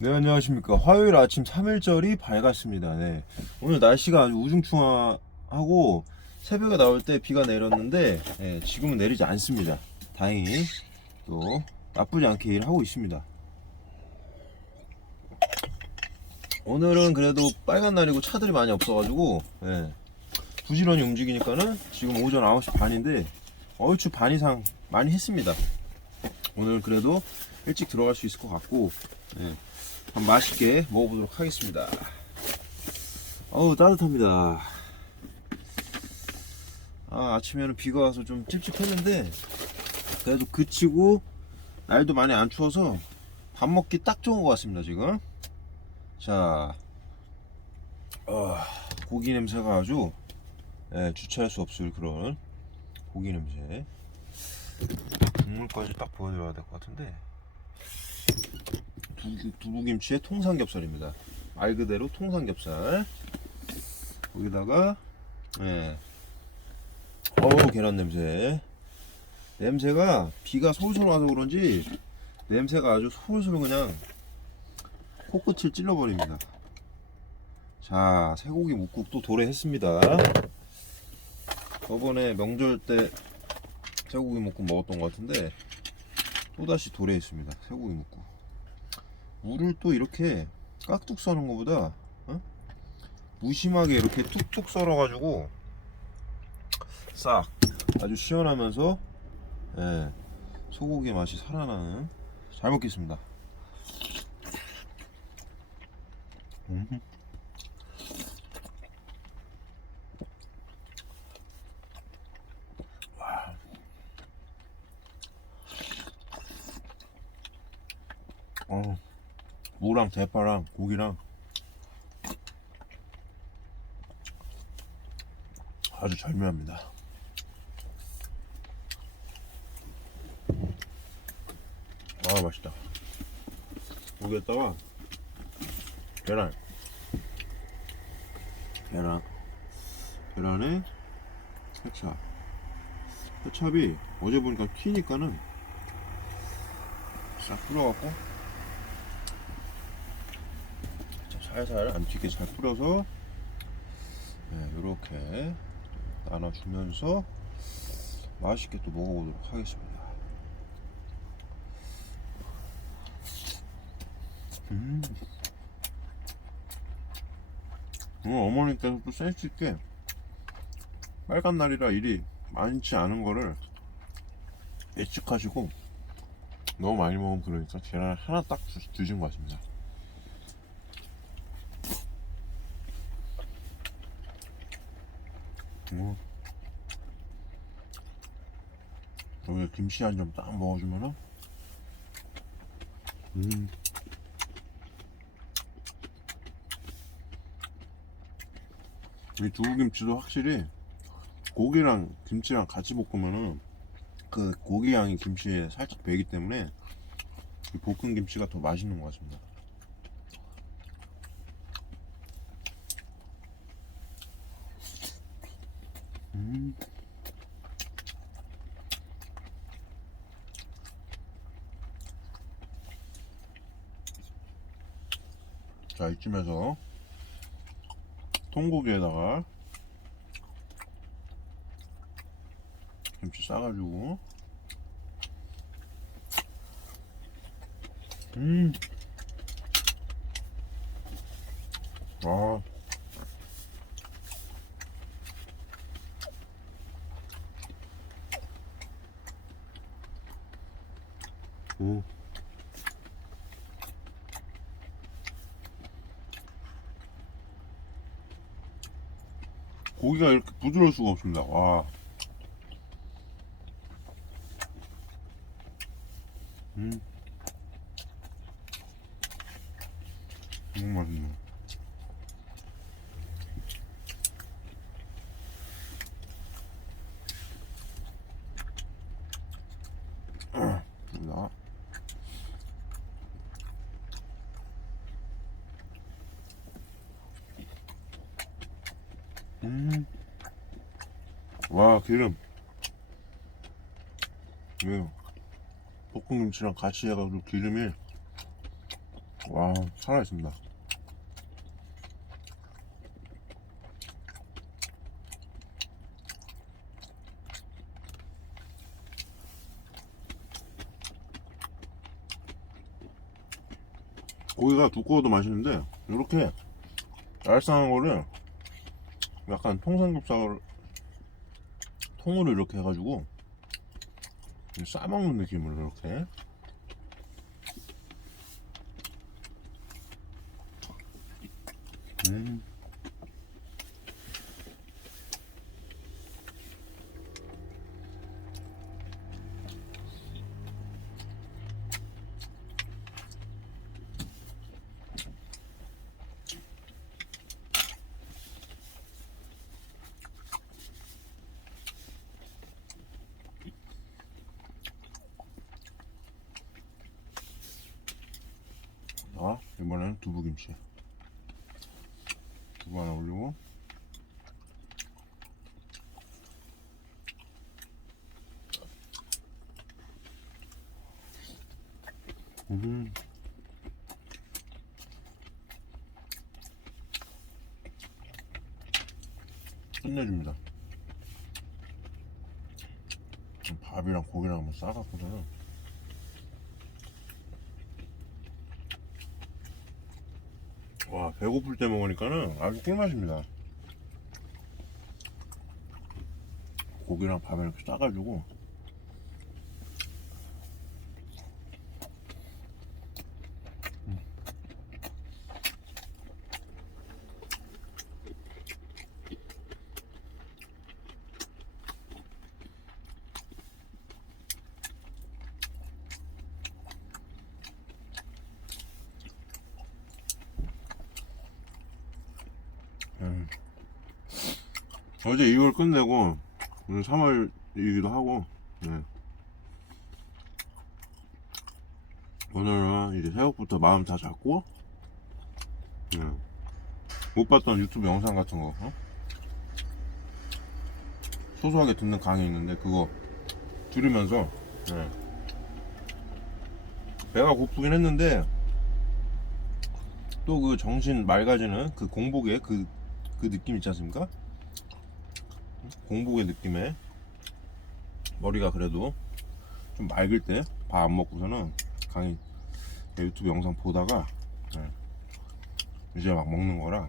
네 안녕하십니까. 화요일 아침 3일절이 밝았습니다. 네. 오늘 날씨가 아주 우중충하고 새벽에 나올 때 비가 내렸는데 네, 지금은 내리지 않습니다. 다행히 또 나쁘지 않게 일하고 있습니다. 오늘은 그래도 빨간 날이고 차들이 많이 없어가지고 네, 부지런히 움직이니까는 지금 오전 9시 반인데 얼추 반 이상 많이 했습니다 오늘 그래도 일찍 들어갈 수 있을 것 같고 네, 한번 맛있게 먹어보도록 하겠습니다. 어우 따뜻합니다. 아 아침에는 비가 와서 좀 찝찝했는데 그래도 그치고 날도 많이 안 추워서 밥 먹기 딱 좋은 것 같습니다 지금. 자, 어, 고기 냄새가 아주 예, 주체할 수 없을 그런 고기 냄새. 국물까지 딱 보여드려야 될 것 같은데. 두부, 두부 김치의 통삼겹살입니다. 말 그대로 통삼겹살. 거기다가 예. 어우 계란 냄새. 냄새가 비가 솔솔 와서 그런지 냄새가 아주 솔솔 그냥 코끝을 찔러버립니다. 자 쇠고기 묵국 또 도래했습니다. 저번에 명절 때 쇠고기 묵국 먹었던 것 같은데 또다시 도래했습니다. 쇠고기 묵국. 물을 또 이렇게 깍둑 써는 것보다 어? 무심하게 이렇게 툭툭 썰어 가지고 싹 아주 시원하면서 예, 소고기 맛이 살아나는 잘 먹겠습니다. 음. 와. 어. 무랑 대파랑 고기랑 아주 절묘합니다. 아 맛있다. 여기에다가 계란, 계란, 계란에 케찹. 케찹이 어제 보니까 튀니까는 싹 뿌려갖고 살살 안 튀게 잘 뿌려서 이렇게 네, 나눠주면서 맛있게 또 먹어보도록 하겠습니다. 음. 어머니께서 또 센스 있게 빨간 날이라 일이 많지 않은 거를 예측하시고 너무 많이 먹으면 그러니까 계란 하나 딱 주, 주신 것 같습니다. 음. 여기 김치 한 점 딱 먹어주면은 음. 이 두부김치도 확실히 고기랑 김치랑 같이 볶으면은 그 고기 향이 김치에 살짝 배기 때문에 이 볶은 김치가 더 맛있는 것 같습니다. 음. 자 이쯤에서 통고기에다가 김치 싸가지고 음. 아. 오. 고기가 이렇게 부드러울 수가 없습니다. 와. 음. 너무 맛있네. 나. 음. 와 기름. 왜요? 볶음김치랑 같이 해가지고 기름이 와 살아있습니다 고기가 두꺼워도 맛있는데 이렇게 알싸한 거를 약간 통삼겹살 통으로 이렇게 해가지고 싸먹는 느낌으로 이렇게 음. 자, 이번에는 두부김치. 두부 하나 올리고. 음. 끝내줍니다. 밥이랑 고기랑 한번 싸갖고서는 와 배고플 때 먹으니까는 아주 꿀맛입니다. 고기랑 밥을 이렇게 싸가지고 음. 음. 어제 2월 끝내고 오늘 3월이기도 하고 네. 오늘은 이제 새벽부터 마음 다 잡고 네. 못 봤던 유튜브 영상 같은 거 어? 소소하게 듣는 강의 있는데 그거 들으면서 네. 배가 고프긴 했는데 또 그 정신 맑아지는 그 공복의 그, 그 느낌 있지 않습니까? 공복의 느낌에 머리가 그래도 좀 맑을 때 밥 안 먹고서는 강의 유튜브 영상 보다가 네, 이제 막 먹는 거라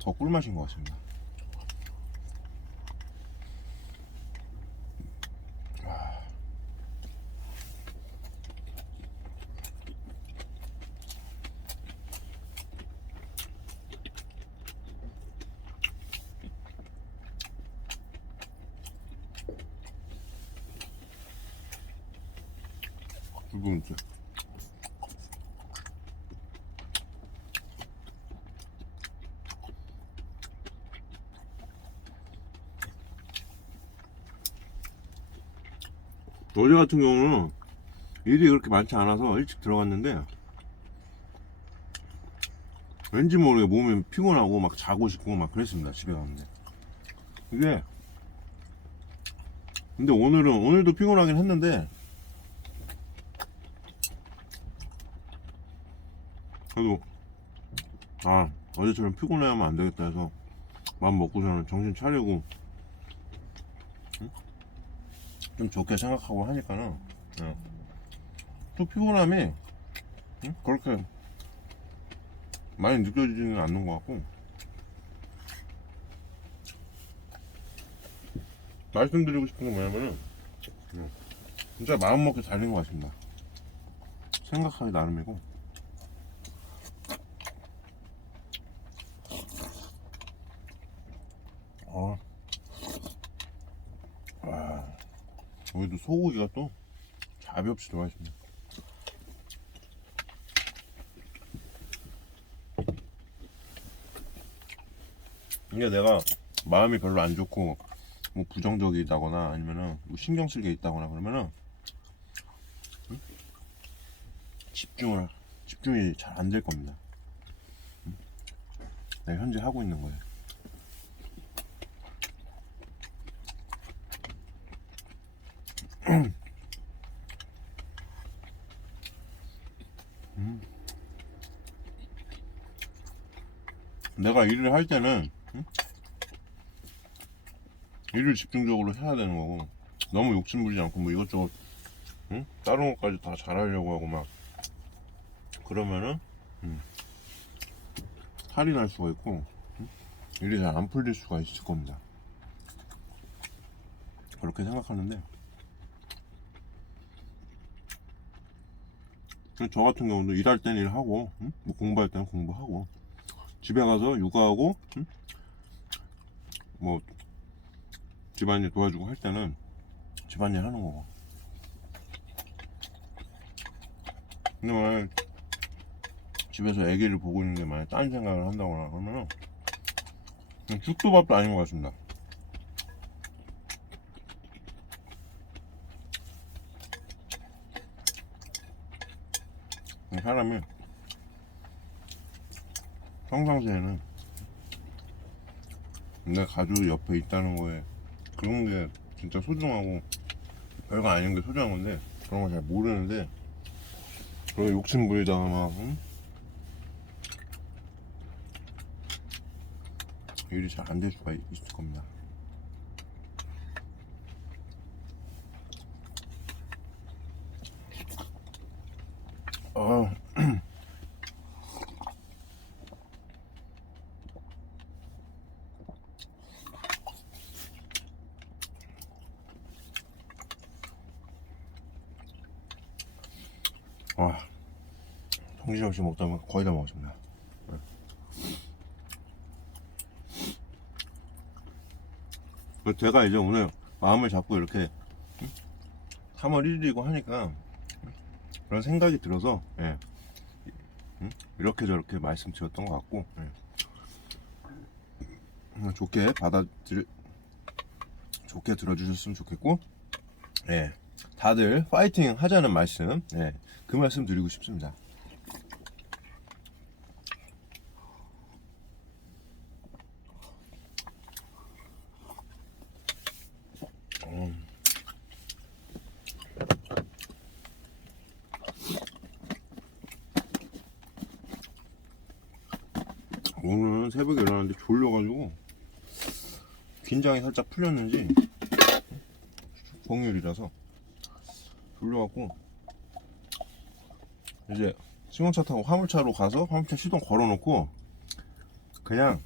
더 꿀맛인 것 같습니다. 두 번째. 어제 같은 경우는 일이 그렇게 많지 않아서 일찍 들어갔는데 왠지 모르게 몸이 피곤하고 막 자고 싶고 막 그랬습니다 집에 갔는데 이게 근데 오늘은 오늘도 피곤하긴 했는데 그래도 아 어제처럼 피곤해하면 안 되겠다 해서 마음 먹고서는 정신 차리고 응? 좀 좋게 생각하고 하니까는 응. 또 피곤함이 응? 그렇게 많이 느껴지지는 않는 것 같고 말씀드리고 싶은 게 뭐냐면은 응. 진짜 마음 먹게 달린 것 같습니다 생각하기 나름이고 아. 와. 여기도 소고기가 또 자비 없이 들어가 있습니다. 이게 내가 마음이 별로 안 좋고 뭐 부정적이다거나 아니면은 뭐 신경 쓸 게 있다거나 그러면은 응? 집중을 집중이 잘 안 될 겁니다. 응? 내가 현재 하고 있는 거예요. 음. 내가 일을 할 때는 응? 일을 집중적으로 해야 되는 거고 너무 욕심 부리지 않고 뭐 이것저것 응? 다른 것까지 다 잘하려고 하고 막 그러면은 음, 탈이 날 수가 있고 음, 일이 잘 안 풀릴 수가 있을 겁니다. 그렇게 생각하는데 저 같은 경우도 일할 땐 일하고 음? 뭐 공부할 때는 공부하고 집에 가서 육아하고 음? 뭐 집안일 도와주고 할 때는 집안일 하는 거고 근데 만약 집에서 애기를 보고 있는데 만약 딴 생각을 한다거나 그러면은 죽도 밥도 아닌 것 같습니다 사람이 평상시에는 내 가족이 옆에 있다는 거에 그런 게 진짜 소중하고 별거 아닌 게 소중한 건데 그런 걸 잘 모르는데 그런 욕심 부리다가 막 응? 일이 잘 안 될 수가 있- 있을 겁니다. 아, 와, 정신없이 먹다 보면 거의 다 먹었습니다. 네. 그래서 제가 이제 오늘 마음을 잡고 이렇게 3월 1일이고 하니까 그런 생각이 들어서 예. 음? 이렇게 저렇게 말씀드렸던 것 같고 예. 음, 좋게 받아들 좋게 들어주셨으면 좋겠고 예. 다들 파이팅 하자는 말씀 예. 그 말씀 드리고 싶습니다. 음. 오늘 새벽에 일어났는데 졸려가지고 긴장이 살짝 풀렸는지 공휴일이라서 졸려갖고 이제 승용차 타고 화물차로 가서 화물차 시동 걸어놓고 그냥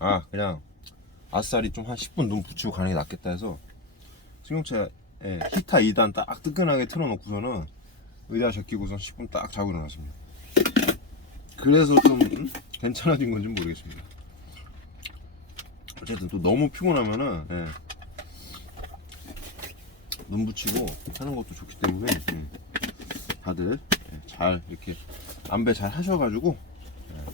아 그냥 아싸리 좀 한 10분 눈 붙이고 가는 게 낫겠다 해서 승용차에 히타 2단 딱 뜨끈하게 틀어놓고서는 의자 제끼고선 10분 딱 자고 일어났습니다 그래서 좀 음? 괜찮아진 건지 모르겠습니다. 어쨌든 또 너무 피곤하면은 예, 눈 붙이고 하는 것도 좋기 때문에 음, 다들 예, 잘 이렇게 안배 잘 하셔가지고 예,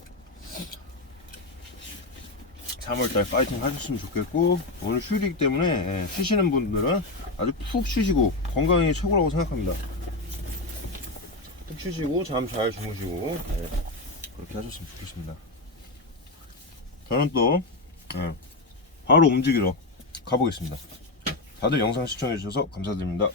3월달 파이팅 하셨으면 좋겠고 오늘 휴일이기 때문에 예, 쉬시는 분들은 아주 푹 쉬시고 건강이 최고라고 생각합니다. 푹 쉬시고 잠 잘 주무시고 예, 그렇게 하셨으면 좋겠습니다. 저는 또 예, 바로 움직이러 가보겠습니다. 다들 영상 시청해주셔서 감사드립니다.